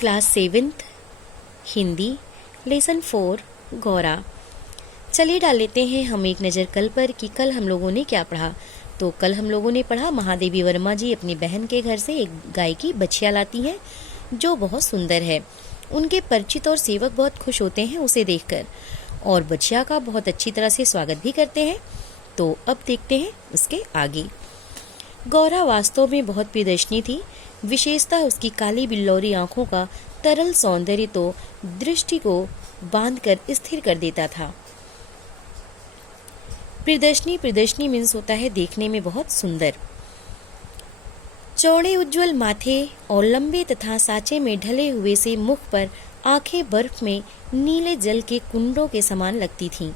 Class 7th Hindi lesson 4 Gaura. चलिए डाल लेते हैं हम एक नज़र कल पर कि कल हम लोगों ने क्या पढ़ा। तो कल हम लोगों ने पढ़ा महादेवी वर्मा जी अपनी बहन के घर से एक गाय की बछिया लाती हैं जो बहुत सुंदर है। उनके परिचित और सेवक बहुत खुश होते हैं उसे देखकर और बछिया का बहुत अच्छी तरह से स्वागत भी करते हैं। तो अब देखते हैं उसके आगे। गौरा वास्तव में बहुत प्रियदर्शनी थी। विशेषतः उसकी काली बिल्लौरी आंखों का तरल सौंदर्य तो दृष्टि को बांधकर स्थिर कर देता था। प्रियदर्शनी मीन्स होता है देखने में बहुत सुंदर। चौड़े उज्जवल माथे और लंबे तथा सांचे में ढले हुए से मुख पर आंखें बर्फ में नीले जल के कुंडों के समान लगती थीं।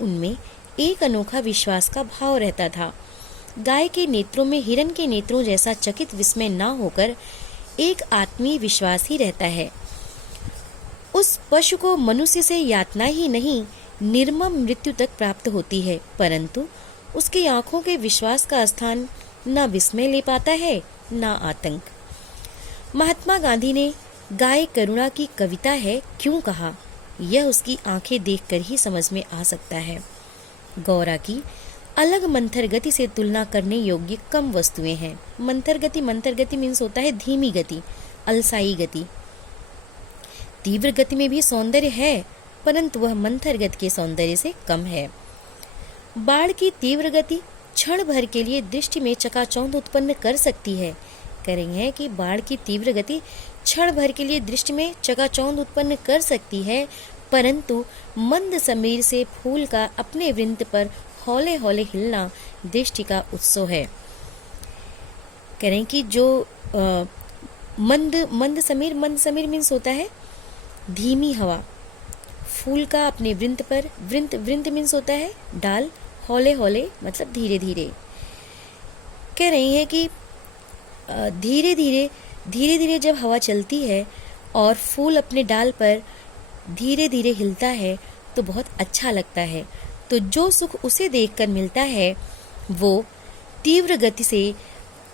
उनमें एक अनोखा विश्वास का भाव रहता था। गाय के नेत्रों में हिरण के नेत्रों जैसा चकित विस्मय न होकर एक आत्मीय विश्वास ही रहता है। उस पशु को मनुष्य से यातना ही नहीं निर्मम मृत्यु तक प्राप्त होती है, परंतु उसकी आंखों के विश्वास का स्थान न विस्मय ले पाता है न आतंक। महात्मा गांधी ने गाय करुणा की कविता है क्यों कहा, यह उसकी आंखें देखकर ही समझ में आ सकता है। गौरा की अलग मंथर गति से तुलना करने योग्य कम वस्तुएं हैं। मंथर गति मीन्स होता है धीमी गति, अलसाई गति। तीव्र गति में भी सौंदर्य है, परंतु वह मंथर गति के सौंदर्य से कम है। बाढ़ की तीव्र गति क्षण भर के लिए दृष्टि में चकाचौंध उत्पन्न कर सकती है। करेंगे कि बाढ़ की तीव्र गति क्षण भर के लिए दृष्टि में चकाचौंध उत्पन्न कर सकती है, परंतु मंद समीर से फूल का अपने वृंत पर हौले हौले हिलना दृष्टि का उत्सव है। करें कि जो मंद समीर मीन्स होता है धीमी हवा। फूल का अपने वृंत पर, वृंत मीन्स होता है डाल, हौले हौले मतलब धीरे धीरे। कह रही है कि धीरे धीरे जब हवा चलती है और फूल अपने डाल पर धीरे धीरे हिलता है तो बहुत अच्छा लगता है। तो जो सुख उसे देखकर मिलता है वो तीव्र गति से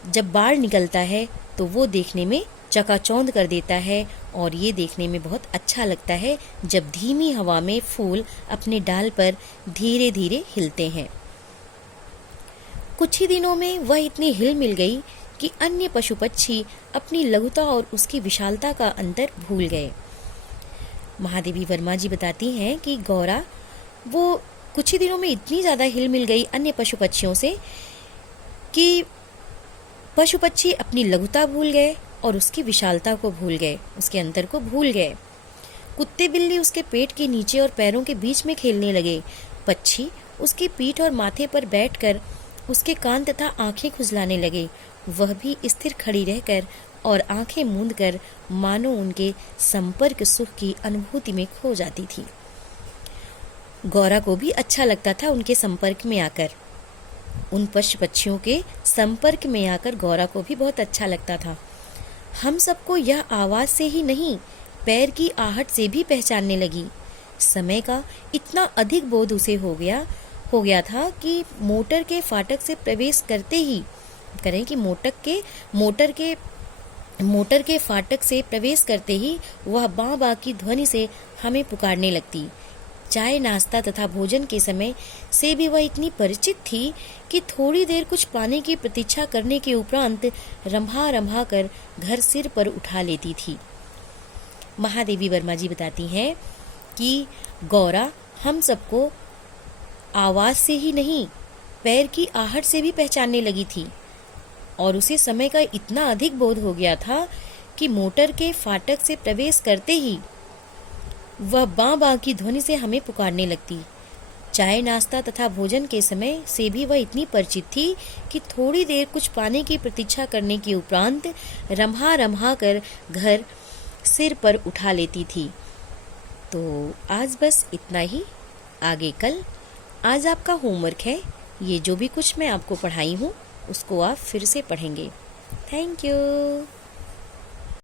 जब बाढ़ निकलता है तो वो देखने में चकाचौंध कर देता है और ये देखने में बहुत अच्छा लगता है जब धीमी हवा में फूल अपने डाल पर धीरे धीरे हिलते हैं। कुछ ही दिनों में वह इतनी हिल मिल गई कि अन्य पशु पक्षी अपनी लघुता और उसकी विशालता का अंतर भूल गए। महादेवी वर्मा जी बताती हैं कि गौरा वो कुछ ही दिनों में इतनी ज़्यादा हिल मिल गई अन्य पशु पक्षियों से कि पशु पक्षी अपनी लघुता भूल गए और उसकी विशालता को भूल गए, उसके अंतर को भूल गए। कुत्ते बिल्ली उसके पेट के नीचे और पैरों के बीच में खेलने लगे। पक्षी उसकी पीठ और माथे पर बैठकर उसके कान तथा आंखें खुजलाने लगे। वह भी स्थिर खड़ी रहकर और आंखें मूंदकर मानो उनके संपर्क सुख की अनुभूति में खो जाती थी। गौरा को भी अच्छा लगता था उनके संपर्क में आकर। उन पशु पक्षियों के संपर्क में आकर गौरा को भी बहुत अच्छा लगता था। हम सबको यह आवाज से ही नहीं पैर की आहट से भी पहचानने लगी। समय का इतना अधिक बोध उसे हो गया था कि मोटर के फाटक से प्रवेश करते ही करें कि मोटर के फाटक से प्रवेश करते ही वह बाँ बाँ की ध्वनि से हमें पुकारने लगती। चाय नाश्ता तथा भोजन के समय से भी वह इतनी परिचित थी कि थोड़ी देर कुछ पाने की प्रतीक्षा करने के उपरांत रम्भा कर घर सिर पर उठा लेती थी। महादेवी वर्मा जी बताती हैं कि गौरा हम सबको आवाज से ही नहीं पैर की आहट से भी पहचानने लगी थी और उसे समय का इतना अधिक बोध हो गया था कि मोटर के फाटक से प्रवेश करते ही वह बाँ बाँ की ध्वनि से हमें पुकारने लगती। चाय नाश्ता तथा भोजन के समय से भी वह इतनी परिचित थी कि थोड़ी देर कुछ पाने की प्रतीक्षा करने के उपरांत रम्भा कर घर सिर पर उठा लेती थी। तो आज बस इतना ही। आगे कल आज आपका होमवर्क है, ये जो भी कुछ मैं आपको पढ़ाई हूँ उसको आप फिर से पढ़ेंगे। Thank you.